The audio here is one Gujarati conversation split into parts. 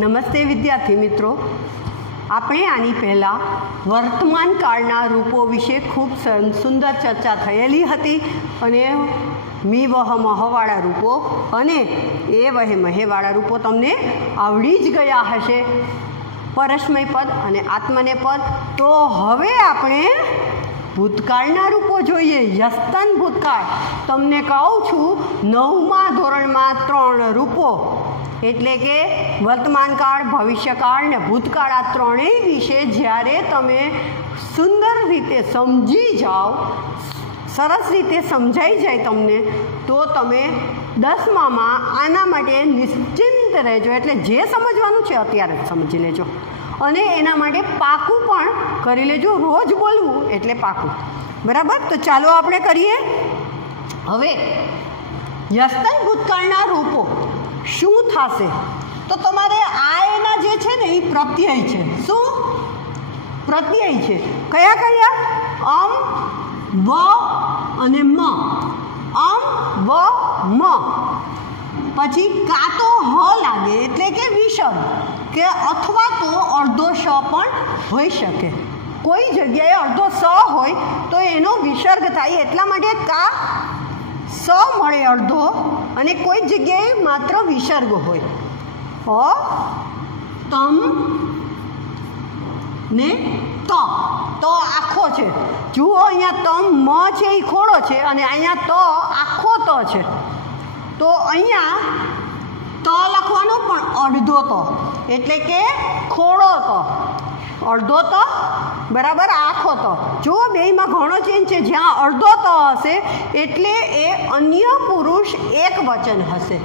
નમસ્તે વિદ્યાર્થી મિત્રો, આપણે આની પહેલાં વર્તમાન કાળના રૂપો વિશે ખૂબ સુંદર ચર્ચા થયેલી હતી અને મી વહ મહવાળા રૂપો અને એ વહે મહેવાળા રૂપો તમને આવડી જ ગયા હશે, પરસ્મય પદ અને આત્મનેપદ. તો હવે આપણે ભૂતકાળના રૂપો જોઈએ. યસ્તન ભૂતકાળ, તમને કહું છું 9મા ધોરણમાં 3 રૂપો એટલે કે વર્તમાનકાળ, ભવિષ્યકાળ ને ભૂતકાળ, આ ત્રણેય વિશે જ્યારે તમે સુંદર રીતે સમજી જાઓ, સરસ રીતે સમજાઈ જાય તમને, તો તમે 10મામાં આના માટે નિશ્ચિંત રહેજો. એટલે જે સમજવાનું છે અત્યારે જ સમજી લેજો અને એના માટે પાકું પણ કરી લેજો. રોજ બોલવું એટલે પાકું, બરાબર? તો ચાલો આપણે કરીએ. હવે યસ્તન ભૂતકાળના રૂપો શું થશે? તો તમારે આ એના જે છે ને એ પ્રત્યય છે. શું પ્રત્યય છે? કયા કયા? અમ, વ અને મ. અમ, વ, મ. પછી કા તો હ લાગે એટલે કે વિસર્ગ, કે અથવા તો અડધો શ પણ હોઈ શકે. કોઈ જગ્યાએ અડધો સ હોય તો એનો વિસર્ગ થાય, એટલા માટે કા સ મળે અડધો, અને કોઈ જગ્યાએ માત્ર વિસર્ગ હોય. તમ ને ત. તો આખો છે. જુઓ, અહીંયા તમ મ છે એ ખોડો છે અને અહીંયા ત આખો ત છે. તો અહીંયા ત લખવાનો પણ અડધો ત એટલે કે ખોડો ત, અડધો ત બરાબર, આખો ત. જુઓ, બેયમાં ઘણો ચેન્જ છે. જ્યાં અડધો ત હશે એટલે એ અન્ય પુરુષ એક વચન હશે,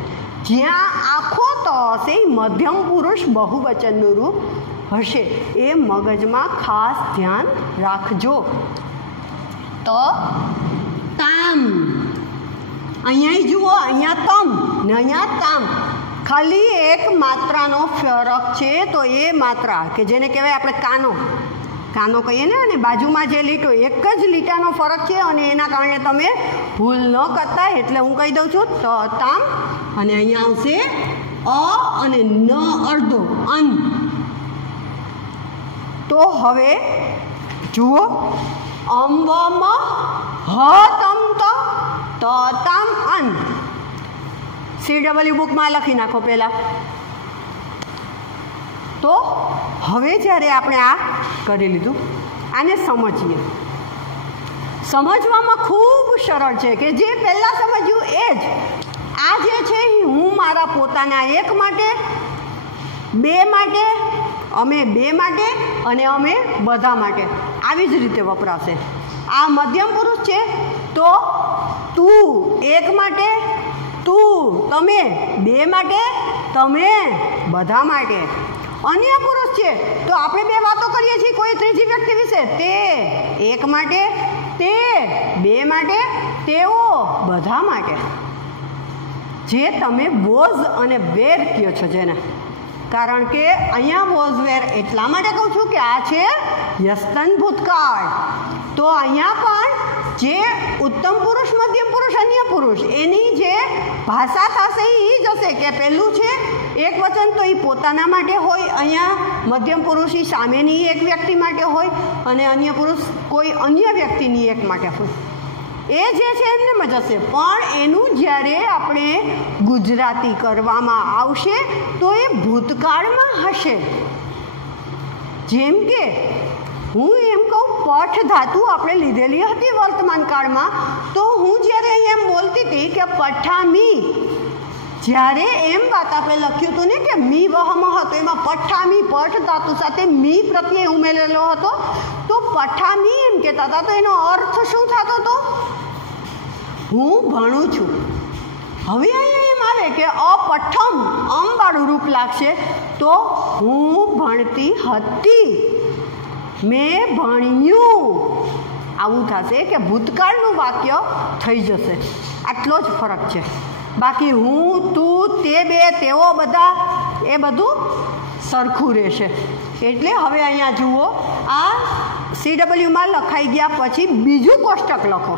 જ્યાં આખો ત હશે એ મધ્યમ પુરુષ બહુવચનનું રૂપ હશે. એ મગજમાં ખાસ ધ્યાન રાખજો. તો તામ, અહીંયા જુઓ, અહીંયા તમ ને અહીંયા તામ, ખાલી એક માત્રાનો ફરક છે. તો એ માત્રા કે જેને કહેવાય આપણે કાનો, કાનો કહીએ ને, અને બાજુમાં જે લીટો, એક જ લીટાનો ફરક છે અને એના કારણે તમે ભૂલ ન કરતા. એટલે હું કહી દઉં છું ત તામ, અને અહીંયા આવશે અ અને ન અડધો અન. તો હવે જુઓ, અમ વ મ હ તમ ત તામ અન. CW બુકમાં લખી નાખો પહેલાં. તો હવે જ્યારે આપણે આ કરી લીધું, આને સમજીએ. સમજવામાં ખૂબ સરળ છે, કે જે પહેલાં સમજ્યું એ જ. આ જે છે હું મારા પોતાના એક માટે, બે માટે, અમે બે માટે અને અમે બધા માટે, આવી જ રીતે વપરાશે. આ મધ્યમ પુરુષ છે તો તું એક માટે, તું તમે બે માટે, તમે બધા માટે. અન્ય પુરુષ છે તો આપણે બે વાતો કરીએ છીએ કોઈ ત્રીજી વ્યક્તિ વિશે, તે એક માટે, તે બે માટે, તેઓ બધા માટે. જે તમે વોઝ અને વેર કહો છો જેને, કારણ કે અહીંયા વોઝ વેર એટલા માટે કહું છું કે આ છે યસ્તન ભૂતકાળ. તો અહીંયા પણ જે ઉત્તમ પુરુષ, મધ્યમ પુરુષ, અન્ય પુરુષ, એની જે ભાષા થશે એ જ હશે. કે પહેલું છે એક વચન તો એ પોતાના માટે હોય, અહીંયા મધ્યમ પુરુષ એ સામેની એક વ્યક્તિ માટે હોય, અને અન્ય પુરુષ કોઈ અન્ય વ્યક્તિની એક માટે હોય. એ જે છે એમને જ હશે. પણ એનું જ્યારે આપણે ગુજરાતી કરવામાં આવશે તો એ ભૂતકાળમાં હશે. જેમ કે હું એમ કહું, પઠ ધાતુ આપણે લીધેલી હતી વર્તમાન કાળમાં, તો હું જ્યારે અહીંયા એમ બોલતી હતી કે પઠામી, જ્યારે એમ વાત આપણે લખ્યું હતું ને કે મી વહમાં હતો, એમાં પઠામી પઠ ધાતુ સાથે મી પ્રત્યે ઉમેરેલો હતો. તો પઠામી એમ કહેતા હતા. તો એનો અર્થ શું થતો હતો? હું ભણું છું. હવે અહીંયા એમ આવે કે અપઠમ, અમવાળું રૂપ લાગશે, તો હું ભણતી હતી, મેં ભણ્યું, આવું થશે. કે ભૂતકાળનું વાક્ય થઈ જશે. આટલો જ ફરક છે. બાકી હું, તું, તે બે, તેઓ બધા, એ બધું સરખું રહેશે. એટલે હવે અહીંયા જુઓ, આ CWમાં લખાઈ ગયા પછી બીજું કોષ્ટક લખો.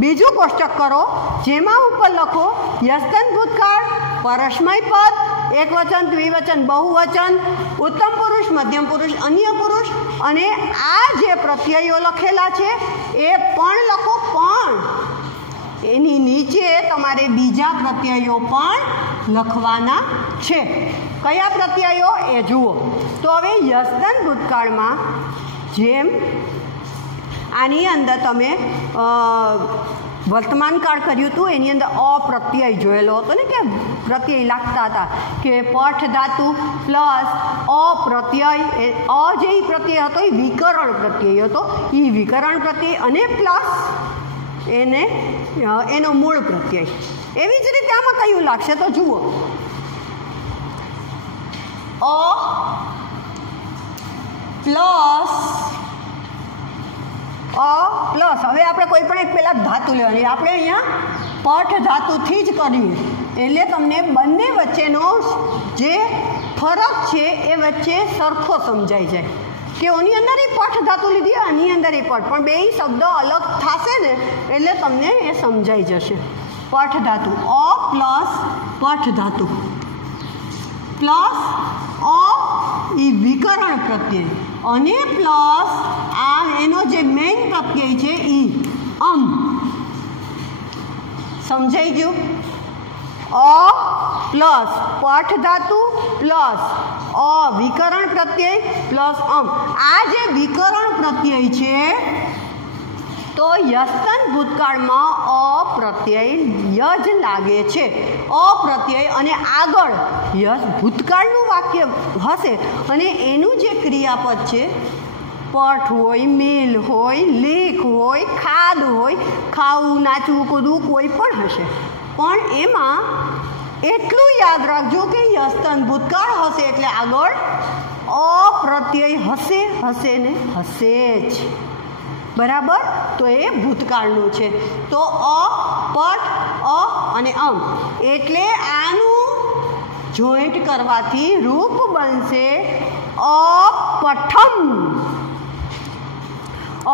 બીજું કોષ્ટક કરો, જેમાં ઉપર લખો યસ્તન ભૂતકાળ, પરસ્મય પદ एकवचन, द्विवचन, बहुवचन, उत्तम पुरुष, मध्यम पुरुष, अन्य पुरुष અને આ જે પ્રત્યયો લખેલા છે એ પણ લખો, પણ એની નીચે તમારે બીજા પ્રત્યયો પણ લખવાના છે. કયા પ્રત્યયો એ જુઓ. તો હવે યસ્તન ભૂતકાળમાં જેમ આની અંદર તમે વર્તમાન કાળ કર્યું હતું એની અંદર અપ્રત્યય જોયેલો હતો ને, કે પ્રત્યય લાગતા હતા કે પઠ ધાતુ પ્લસ અપ્રત્યય. અ જે પ્રત્યય હતો એ વિકરણ પ્રત્યય હતો, એ વિકરણ પ્રત્યય અને પ્લસ એનો મૂળ પ્રત્યય. એવી જ રીતે આમાં કયું લાગશે તો જુઓ. અ પ્લસ હવે આપણે કોઈ પણ એક પહેલાં ધાતુ લેવાની. આપણે અહીંયા પઠ ધાતુથી જ કરીએ એટલે તમને બંને વચ્ચેનો જે ફરક છે એ વચ્ચે સરખો સમજાઈ જાય કે ઓની અંદર એ પઠ ધાતુ લીધી, આની અંદર એ પઠ, પણ બે શબ્દો અલગ થશે ને એટલે તમને એ સમજાઈ જશે. પઠ ધાતુ અ પ્લસ પઠ ધાતુ પ્લસ અ એ વિકરણ પ્રત્યય અને પ્લસ આ એનો જે મેઇન પ્રત્યય છે એ સમજાઈ ગયું. અ પ્લસ પઠ ધાતુ પ્લસ વિકરણ પ્રત્યય પ્લસ આ જે વિકરણ પ્રત્યય છે તો યસ્તન ભૂતકાળમાં અપ્રત્યય જ લાગે છે. અપ્રત્યય અને આગળ ભૂતકાળનું વાક્ય હશે અને એનું જે ક્રિયાપદ છે પઠ હોય, મેલ હોય, લેખ હોય, ખાદ હોય, ખાવું, નાચવું, કૂદવું કોઈ પણ હશે, પણ એમાં એટલું યાદ રાખજો કે યસ્તન ભૂતકાળ હશે એટલે આગળ અપ્રત્યય હશે ને હશે જ. બરાબર? તો એ ભૂતકાળનું છે. તો અ પઠ અને એટલે આનું જોઈન્ટ કરવાથી રૂપ બનશે અપઠમ.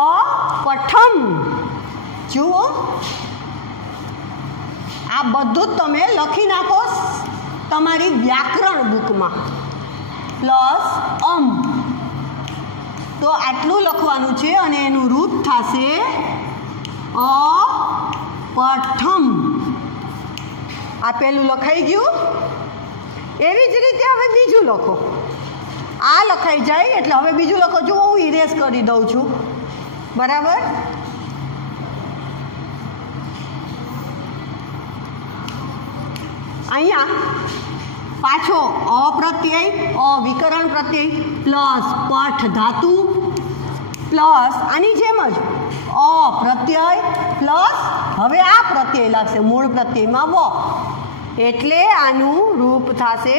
અપઠમ. જુઓ, આ બધું જ તમે લખી નાખો તમારી વ્યાકરણ બુકમાં. પ્લસ તો આટલું લખવાનું છે અને એનું રૂપ થશે અપઠમ. આ પેલું લખાઈ ગયું. એવી જ રીતે હવે બીજું લખો. આ લખાઈ જાય એટલે હવે બીજું લખો. જો હું ઇરેઝ કરી દઉં છું. બરાબર? અહીંયા પાછો અપ્રત્યય વિકરણ પ્રત્યય પ્લસ પઠ ધાતુ પ્લસ આની જેમ જ અપ્રત્યય પ્લસ હવે આ પ્રત્યય લાગશે મૂળ પ્રત્યયમાં વ એટલે આનું રૂપ થશે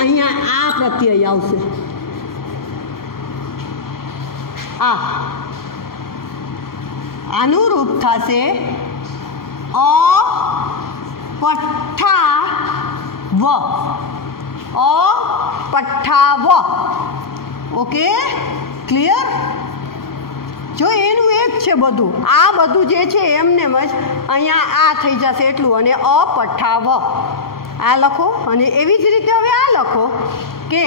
અહીંયા આ પ્રત્યય આવશે. આનું રૂપ થશે અપઠાવ. Okay, clear? જો એનું એક છે બધું, આ બધું જે છે એમને જ અહીંયા આ થઈ જશે એટલું અને અપઠાવ આ લખો. અને એવી જ રીતે હવે આ લખો કે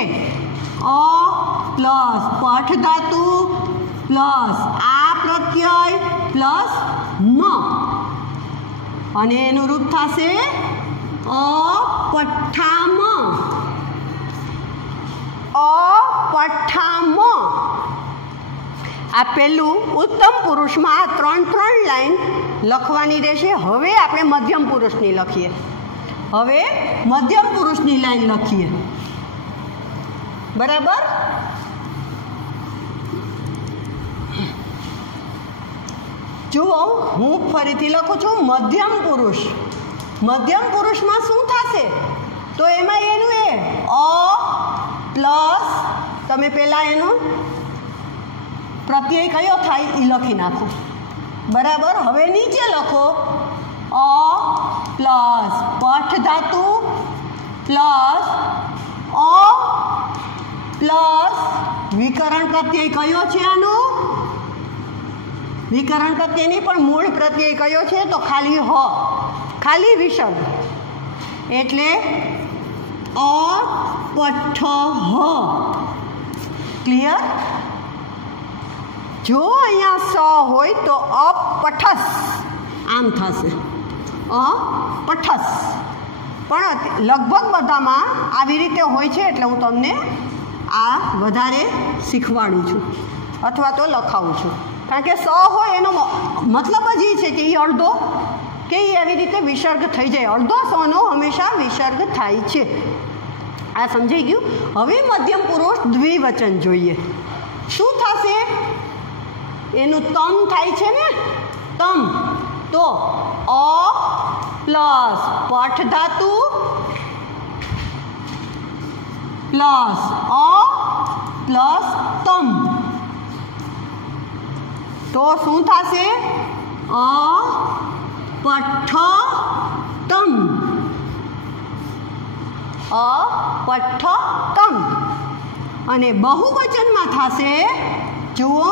અ પ્લસ પઠ ધાતુ પ્લસ આ પ્રત્યય પ્લસ મ અને એનું રૂપ થશે અપઠામ. અપઠામ. આ પહેલું ઉત્તમ પુરુષમાં આ 3 લાઈન લખવાની રહેશે. હવે આપણે મધ્યમ પુરુષની લખીએ. હવે મધ્યમ પુરુષની લાઈન લખીએ. બરાબર? જુઓ, હું ફરીથી લખું છું મધ્યમ પુરુષ. મધ્યમ પુરુષમાં શું થશે? તો એમાં એનું અ પ્લસ તમે પહેલાં એનો પ્રત્યય કયો થાય એ લખી નાખો. બરાબર? હવે નીચે લખો અ પ્લસ પઠ ધાતુ પ્લસ અ પ્લસ વિકરણ પ્રત્યય કયો છે આનો? વિકરણ પ્રત્યય નહીં પણ મૂળ પ્રત્યય કયો છે? તો ખાલી ખાલી વિસર્ગ એટલે अपठः। क्लियर? जो अहींया स होय तो अपठस आम थशे, अपठस। पण लगभग बधामां આવી રીતે હોય છે એટલે હું તમને આ વધારે શીખવાડું છું અથવા તો લખાવું છું, કારણ કે સ હોય એનો મતલબ જ એ છે કે એ અડધો કે એવી રીતે વિસર્ગ થઈ જાય, અડધો સનો હંમેશા વિસર્ગ થાય છે। આ સમજાઈ ગયું? હવે મધ્યમ પુરુષ દ્વિવચન જોઈએ। શું થશે? એનું તમ થાય છે ને, તમ, તો અ પ્લસ પઠ ધાતુ પ્લસ અ પ્લસ તમ, તો શું થશે? अपठतम, अपठतम। અને બહુવચનમાં થશે, જુઓ,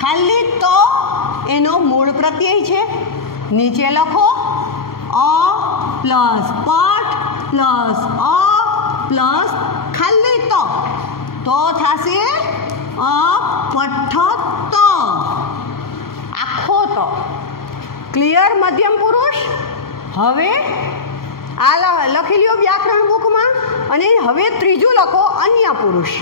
ખાલી તો એનો મૂળ પ્રત્યય છે, નીચે લખો અ પ્લસ પઠ પ્લસ અ પ્લસ ખાલી તો થશે अपठत, આખો તો। ક્લિયર મધ્યમ પુરુષ? હવે આ લખી લ્યો વ્યાકરણ બુકમાં, અને હવે ત્રીજું લખો અન્ય પુરુષ।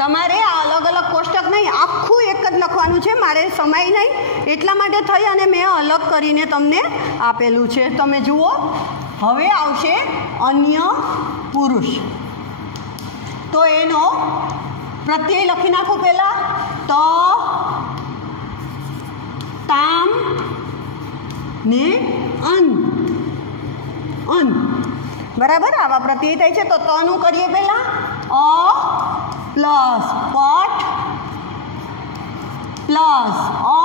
તમારે આ અલગ અલગ કોષ્ટક નહીં, આખું એક જ લખવાનું છે, મારે સમય નહીં એટલા માટે થઈ અને મેં અલગ કરીને તમને આપેલું છે। તમે જુઓ, હવે આવશે અન્ય પુરુષ, તો એનો પ્રત્યય લખી નાખો પહેલાં, ત તામ ને અન, અન, બરાબર? આવા પ્રત્યય થાય છે, તો તનું કરીએ પહેલાં, અ પ્લસ પઠ પ્લસ અ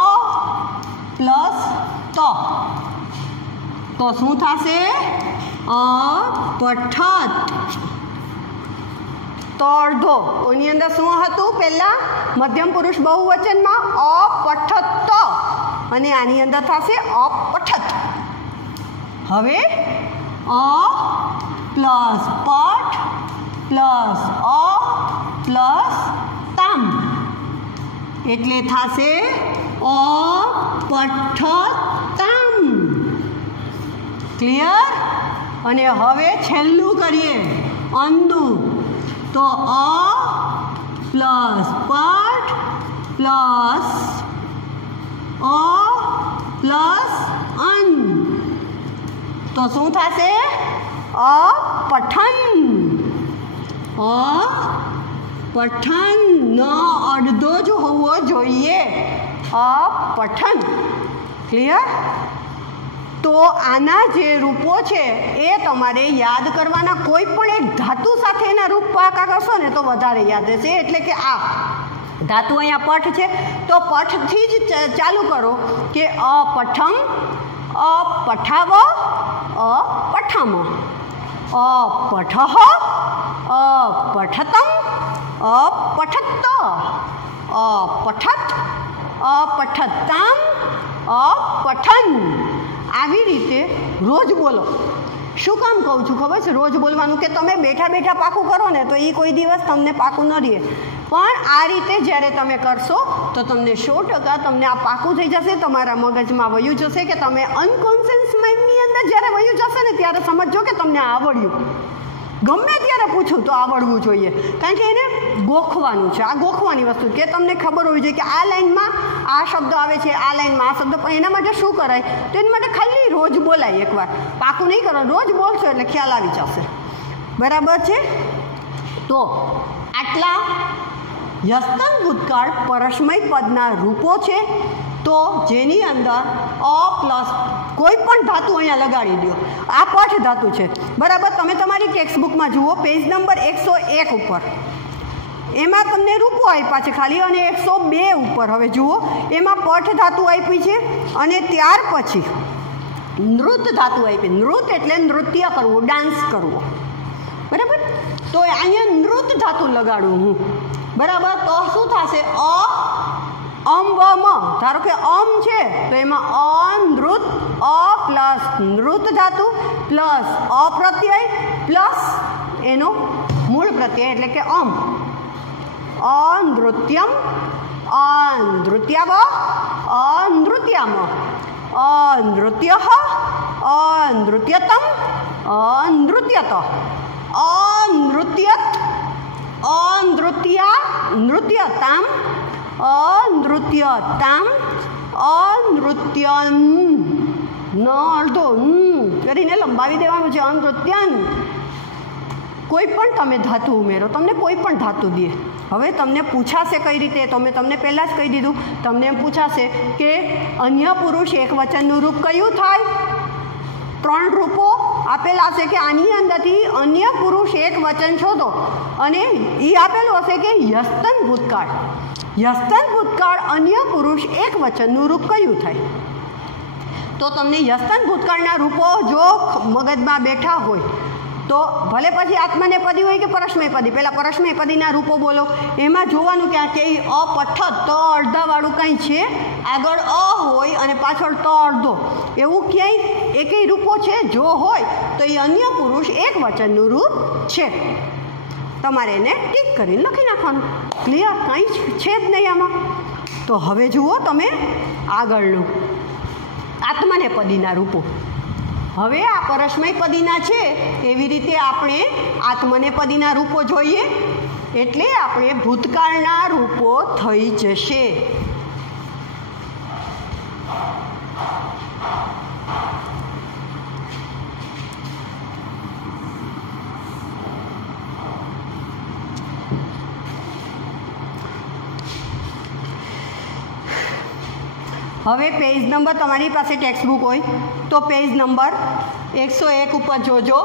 પ્લસ તો શું થશે? अपठत। તો અડધો, એની અંદર શું હતું? પહેલાં મધ્યમ પુરુષ બહુવચનમાં अपठत, અને આની અંદર થશે अपठत। હવે અ પ્લસ પઠ પ્લસ અ પ્લસ તામ, એટલે થશે अपठताम। ક્લિયર? અને હવે છેલ્લું કરીએ અનનું, તો અ પ્લસ પઠ પ્લસ અ પ્લસ અન, તો શું થશે? अपठन, अपठन। ન અડધો જ હોવો જોઈએ, अपठन। ક્લિયર? તો આના જે રૂપો છે એ તમારે યાદ કરવાના, કોઈ પણ એક ધાતુ સાથે એના રૂપ પાકા કરશો ને તો વધારે યાદ રહેશે। એટલે કે આ ધાતુ અહીંયા પઠ છે, તો પઠથી જ ચાલુ કરો કે अपठम, अपठाव, अपठम, अपठः, अपठतम, अपठत, अपठत, अपठताम, अपठन। આવી રીતે રોજ બોલો। શું કામ કહું છું ખબર છે? રોજ બોલવાનું કે તમે બેઠા બેઠા પાકું કરો ને તો એ કોઈ દિવસ તમને પાકું ન રહે, પણ આ રીતે જ્યારે તમે કરશો તો તમને 100% તમને આ પાકું થઈ જશે, તમારા મગજમાં વયું જશે, કે તમે અનકોન્શિયસ માઇન્ડની અંદર જ્યારે વયું જશે ને ત્યારે સમજો કે તમને આવડ્યું। ગમે ત્યારે પૂછું તો આવડવું જોઈએ, કારણ કે એને ગોખવાનું છે, આ ગોખવાની વસ્તુ, કે તમને ખબર હોવી જોઈએ કે આ લાઈનમાં આ શબ્દ આવે છે, આ લાઈનમાં આ શબ્દ, પણ એના માટે શું કરાય? તો એના માટે ખાલી રોજ બોલાય, એકવાર પાકું નહીં કરો, રોજ બોલશો એટલે ખ્યાલ આવી જશે। બરાબર છે? તો આટલા યસ્તન ભૂતકાળ પરસ્મય પદના રૂપો છે, તો જેની અંદર અ પ્લસ કોઈ પણ ધાતુ અહીંયા લગાડી દો। આ પઠ ધાતુ છે, બરાબર? તમે તમારી ટેક્સ્ટબુકમાં જુઓ, પેજ નંબર 101 ઉપર, એમાં તમને રૂપો આપ્યા છે ખાલી, અને 102 ઉપર હવે જુઓ, એમાં પઠ ધાતુ આપી છે, અને ત્યાર પછી નૃત ધાતુ આપી. નૃત એટલે નૃત્ય કરવું, ડાન્સ કરવો, બરાબર. તો અહીંયા નૃત ધાતુ લગાડું હું, બરાબર. તો શું થશે? અમ વ મ. ધારો કે અમ છે તો એમાં અનૃત, અ પ્લસ નૃત ધાતુ પ્લસ અપ્રત્યય પ્લસ એનો મૂળ પ્રત્યય એટલે કે અમ. અનૃત્યમ, અનૃત્યાવ, અનૃત્યામ, અનૃત્ય, અનૃત્યતમ, અનૃત્યત, અનૃત્યત, અનૃત્યા, નૃત્યતામ, અનૃત્યતામ, અનૃત્યન. ન અડધો કરીને લંબાવી દેવાનું છે. અનૃત્યન. કોઈ પણ તમે ધાતુ ઉમેરો, તમને કોઈ પણ ધાતુ દે. હવે તમને પૂછાશે કઈ રીતે, તો મેં તમને પહેલાં જ કહી દીધું. તમને એમ પૂછાશે કે અન્ય પુરુષ એક વચનનું રૂપ કયું થાય? 3 રૂપો આપેલા હશે કે આની અંદરથી અન્ય પુરુષ એક વચન શોધો, અને એ આપેલું હશે કે યસ્તન ભૂતકાળ. યસ્તન ભૂતકાળ અન્ય પુરુષ એક વચનનું રૂપ કયું થાય? તો તમને યસ્તન ભૂતકાળના રૂપો જો મગજમાં બેઠા હોય તો ભલે પછી આત્મનેપદી હોય કે પરસ્મયપદી, પહેલાં પરસ્મયપદીના રૂપો બોલો. એમાં જોવાનું કે આ કે અપઠ્ઠ, ત અડધાવાળું કંઈ છે, આગળ અ હોય અને પાછળ ત અડધો, એવું ક્યાંય એકેય રૂપો છે? જો હોય તો એ અન્ય પુરુષ એક વચનનું રૂપ છે. તમારે એને ટીક કરીને લખી નાખવાનું. ક્લિયર? કંઈ છે જ નહીં આમાં. તો હવે જુઓ તમે આગળનું આત્મનેપદીના રૂપો. હવે આ પરસ્મયપદીના છે એવી રીતે આપણે આત્મનેપદીના રૂપો જોઈએ, એટલે આપણે ભૂતકાળના રૂપો થઈ જશે. હવે પેજ નંબર, તમારી પાસે ટેક્સ્ટ બુક હોય તો પેજ નંબર 101 ઉપર જોજો.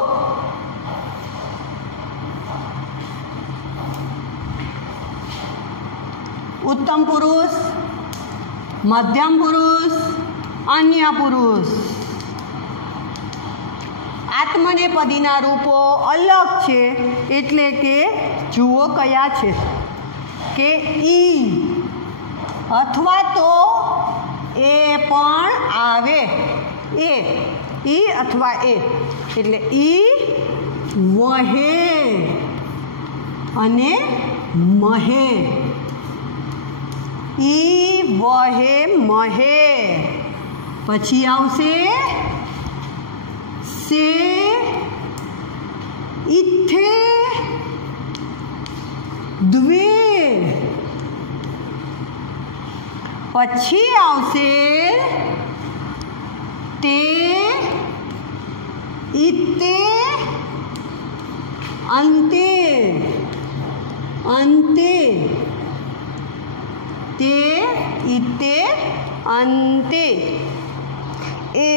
ઉત્તમ પુરુષ, મધ્યમ પુરુષ, અન્ય પુરુષ. આત્મનેપદીના રૂપો અલગ છે, એટલે કે જુઓ કયા છે કે ઈ અથવા તો એ પણ આવે. ઈ અથવા એ એટલે ઈ વહે અને મહે. ઈ વહે મહે. પછી આવશે સે ઇથે દ્વે. પછી આવશે તે ઇતે અંતે. અંતે. તે ઇતે અંતે. એ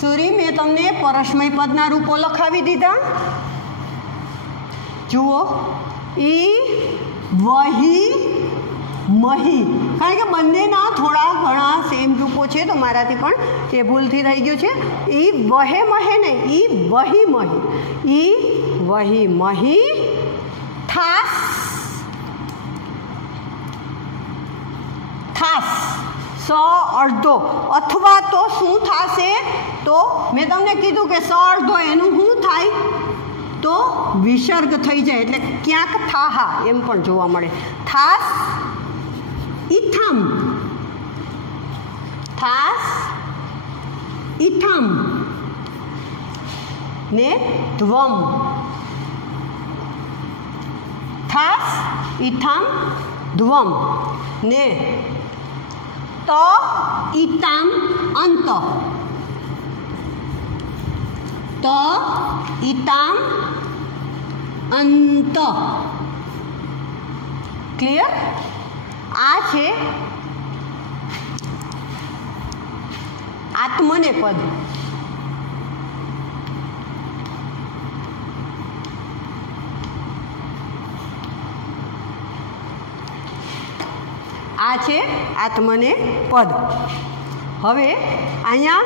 સુરી, મેં તમને પરસ્મયપદના રૂપો લખાવી દીધા. જુઓ, ઈ વહી મહી. કારણ કે બંનેના થોડા ઘણા સેમ રૂપો છે, તો મારાથી પણ એ ભૂલથી થઈ ગયું છે. ઈ વહે મહે ને, ઈ વહી મહી. ઈ વહી મહી. થાસ. થાસ. સ અડધો. અથવા તો શું થશે? તો મેં તમને કીધું કે સ અડધો એનું શું થાય? તો વિસર્ગ થઈ જાય, એટલે ક્યાંક થાહા એમ પણ જોવા મળે. થાસ ઇથમ. થાસ ઇથમ ને ધ્વમ. થાસ ઇથમ ધ્વમ ને ત ઇતામ અંત. ત ઇતામ અંત. ક્લિયર? આ છે આત્મનેપદ. आ छे आत्मनेपद। हवे अहींया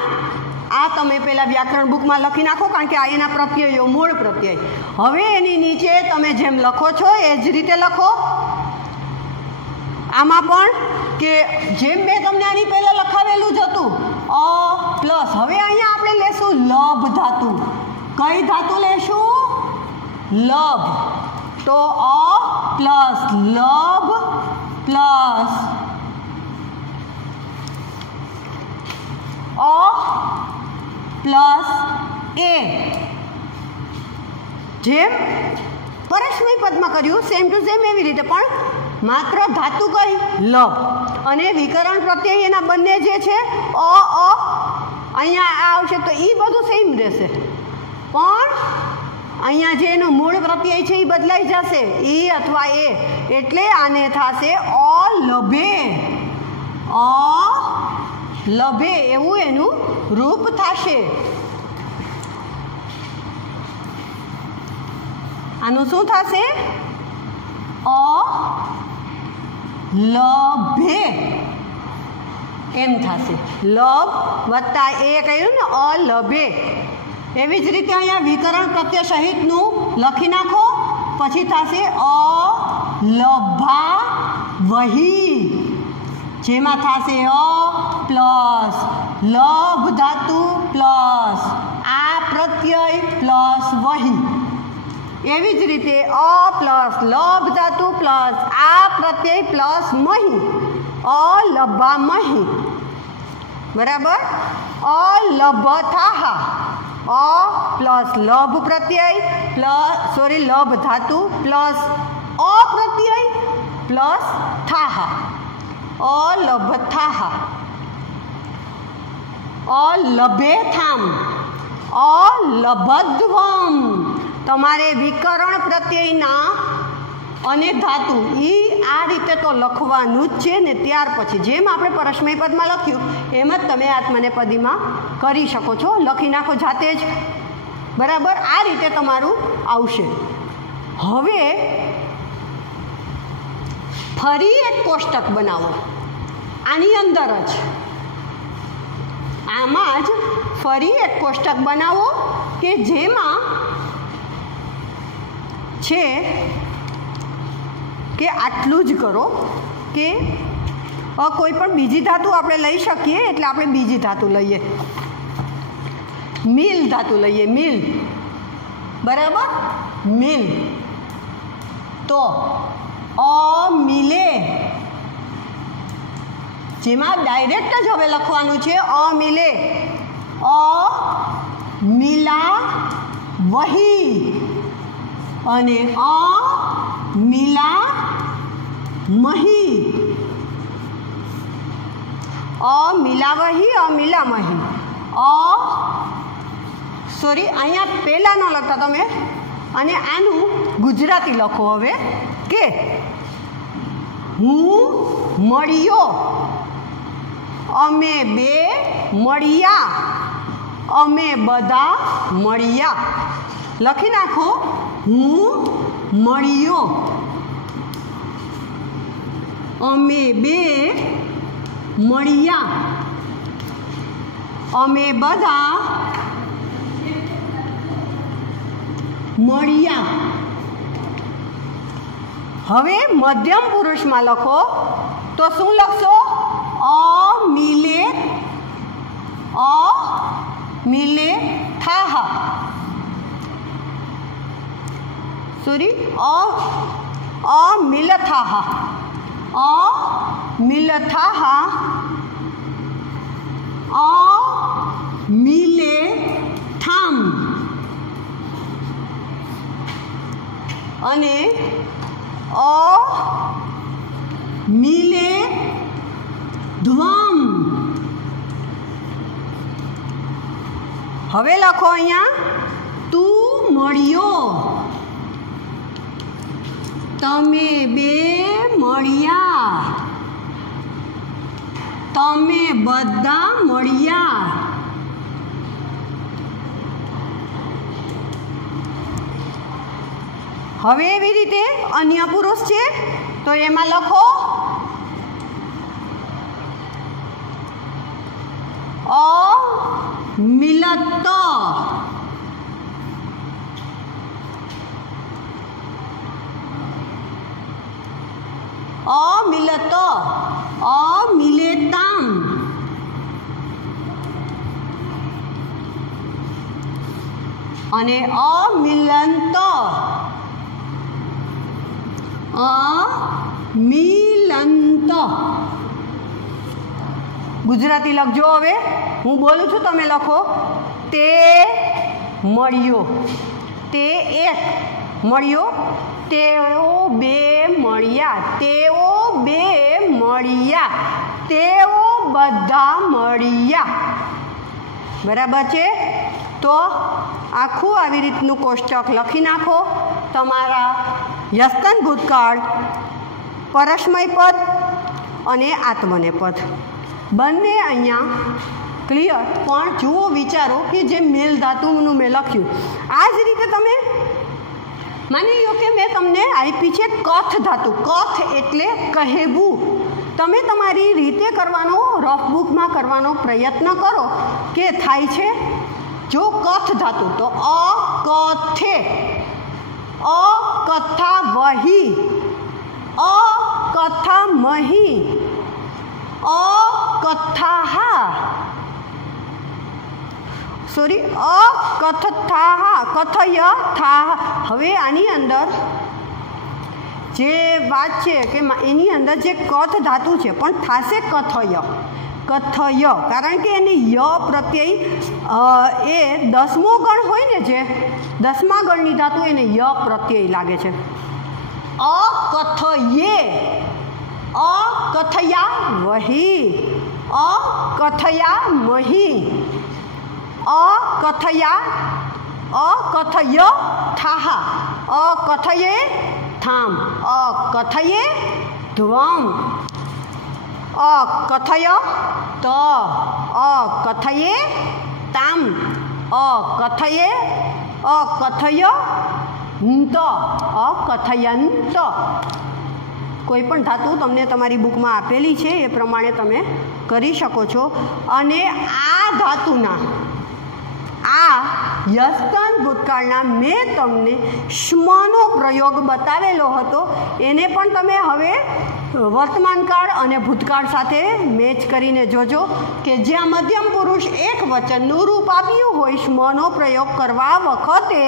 आ तमे पहेला व्याकरण बुक में लखी नाखो, कारण के आ एना प्रत्ययो मूळ प्रत्यय। हवे एनी नीचे तमे जेम लखो छो ए ज रीते लखो। आमां पण के जेम मैं तमने आनी पहेला लखावेलुं ज हतुं अ प्लस। हवे अहींया आपणे लेशुं लब धातु। कई धातु लेशुं? लब। तो अ प्लस लब प्लस अ प्लस ए। जेम परस्मय पद में कर्યું सेम टू सेम एवी रीते, पण मात्र धातु कई? लब। अने विकरण प्रत्यय एना बंने जे छे अ अहींया आवशे तो ई बधुं सेम रहेशे, पण अहींया जे एनो मूळ प्रत्यय छे ई बदलाई जशे, ई अथवा ए, एटले आने थशे अलभे। अलभे एवुं एनुं रूप थशे। आनुं शुं थशे? अलभे एम थशे। लब वत्ता ए कह्युं ने अलभे। एवी ज रीते अहींया विकरण प्रत्यय सहितनुं लखी नाखो, पछी थशे अलभा वही, जेमां थशे अ प्लस लब धातु प्लस आ प्रत्यय प्लस वही। एवी ज रीते अ प्लस लब धातु प्लस आ प्रत्यय प्लस मही, अलभा मही। बराबर? अलभथाहा। अ प्लस लब प्रत्यय प्लस लब धातु प्लस अ प्रत्यय प्लस थाहा, अलभथाहा। अलभेथाम, अलभध्वम। तमारे विकरण प्रत्ययना अने धातु ई आ रीते तो लखवानुं ज छे ने त्यार पछी जेम आपणे परस्मय पदमां लख्युं एम ज तमे आत्मनेपदीमां करी शको छो। लखी नाखो जाते ज। बराबर? आ रीते तमारुं आवशे। हवे फरी एक कोष्टक बनावो आनी अंदर ज। आमां ज फरी एक कोष्टक बनावो के जेमां छे के आटलू ज करो के कोई पण बीजी धातु आपणे लई शकीए, एटले आपणे बीजी धातु लईए। मिल धातु लईए, मिल। बराबर? मिल। तो अमिले, जेमां डायरेक्ट ज हवे लखवानुं छे अमिले। अमिला वही अने अमिला मही। अमिलावही अमिलामही। सॉरी अहींया पहेला न लखता तमे अने आनुं गुजराती लखो हवे के हूँ मळ्यो, अमे बे मळ्या, अमे बधा मळ्या। लखी नाखो हूँ मळ्यो, अमे बे मळ्या, अमे बधा मळ्या। हवे मध्यम पुरुष में लखो तो शुं लखशो? अमिले, अमिले थाहा। सॉरी अमिलथाहा, अमिलथाहा, अमिलेथाम अने अमिलेध्वम। हवे लखो अहींया तू मळ्यो, तमे बे मळ्या, तमे बधा मळ्या। हवे एवी रीते अन्य पुरुष छे तो एमां लखो મિલત, અમિલત, અમિલેતામ, અને અમિલંત, અમિલંત. ગુજરાતી લખજો. હવે હું બોલું છું, તમે લખો. તે મળ્યો, તે એક મળ્યો, તેઓ બે મળ્યા, તેઓ બે મળ્યા, તેઓ બધા મળ્યા. બરાબર છે? તો આખું આવી રીતનું કોષ્ટક લખી નાખો. તમારા યસ્તન ભૂતકાળ, પરસ્મય પદ અને આત્મનેપદ બંને અહીંયા ક્લિયર. પણ જુઓ, વિચારો કે જે મેલ ધાતુનું મેં લખ્યું આ જ રીતે તમે માની લો કે મેં તમને આપી છે કથ ધાતુ. કથ એટલે કહેવું. તમે તમારી રીતે કરવાનો, રફ બુકમાં કરવાનો પ્રયત્ન કરો કે થાય છે. જો કથ ધાતુ તો અકથે, અકથા વહી, અકથા મહી, અકથાહા, સોરી અકથથાહા, કથય થા. હવે આની અંદર જે વાત છે કે એની અંદર જે કથ ધાતુ છે પણ થાશે કથય, કથય, કારણ કે એની ય પ્રત્યય એ 10મો ગણ હોય ને, જે 10મા ગણની ધાતુ એને ય પ્રત્યય લાગે છે. અકથયે, અકથયા વહી, અકથયા મહી, અકથયા, અકથય થાહા, અકથયે થામ, અકથયે ધ્વમ, અકથય ત, અકથયે તામ, અકથયે, અકથય ત, અકથયંત. કોઈ પણ ધાતુ તમને તમારી બુકમાં આપેલી છે એ પ્રમાણે તમે કરી શકો છો. અને આ ધાતુના, આ યસ્તન ભૂતકાળના મેં તમને શ્મનો પ્રયોગ બતાવેલો હતો. એને પણ તમે હવે વર્તમાનકાળ અને ભૂતકાળ સાથે મેચ કરીને જોજો કે જ્યાં મધ્યમ પુરુષ એક વચનનું રૂપ આપ્યું હોય, શ્મનો પ્રયોગ કરવા વખતે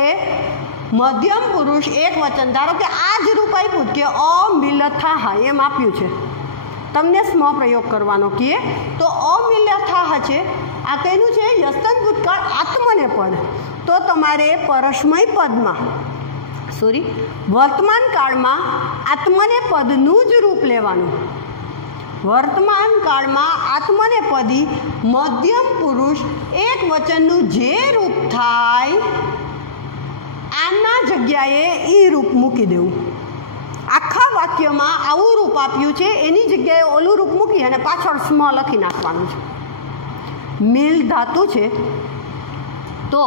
મધ્યમ પુરુષ એક વચન, ધારો કે આ જ રૂપ આપ્યું કે અમિલથાહ એમ આપ્યું છે, તમને સ્મ પ્રયોગ કરવાનો કહે તો અમિલથાહ છે. આ કહેલું છે યસ્તન ભૂતકાળ આત્મનેપદ. તો તમારે પરસ્મય પદમાં, સોરી વર્તમાન કાળમાં આત્મનેપદનું જ રૂપ લેવાનું. વર્તમાન કાળમાં આત્મનેપદી મધ્યમ પુરુષ એક વચનનું જે રૂપ થાય આના જગ્યાએ એ રૂપ મૂકી દેવું. આખા વાક્યમાં આવું રૂપ આપ્યું છે, એની જગ્યાએ ઓલું રૂપ મૂકી અને પાછળ સ્મ લખી નાખવાનું છે. મિલ ધાતુ છે તો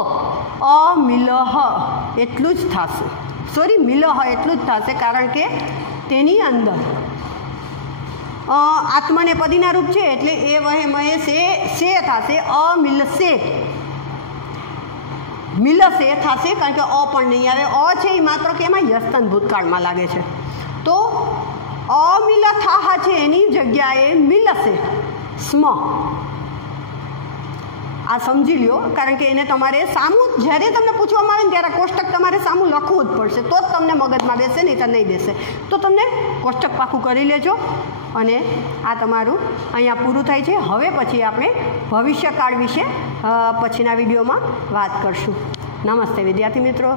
અમિલહ એટલું જ થશે, સોરી મિલહ એટલું જ થશે, કારણ કે તેની અંદર આત્મનેપદીના રૂપ છે એટલે એ વહે મહે સે થશે, અમિલસે, મિલસે થશે, કારણ કે અ પણ નહીં આવે. અ છે એ માત્ર કે એમાં યસ્તન ભૂતકાળમાં લાગે છે. તો અમિલથાહ છે એની જગ્યાએ મિલસે, સ્મ. આ સમજી લ્યો, કારણ કે એને તમારે સામું જ્યારે તમને પૂછવામાં આવે ને ત્યારે કોષ્ટક તમારે સામું લખવું જ પડશે, તો જ તમને મગજમાં બેસે, નહીં તો નહીં બેસે. તો તમને કોષ્ટક પાકું કરી લેજો. અને આ તમારું અહીંયા પૂરું થાય છે. હવે પછી આપણે ભવિષ્યકાળ વિશે પછીના વિડીયોમાં વાત કરશું. નમસ્તે વિદ્યાર્થી મિત્રો.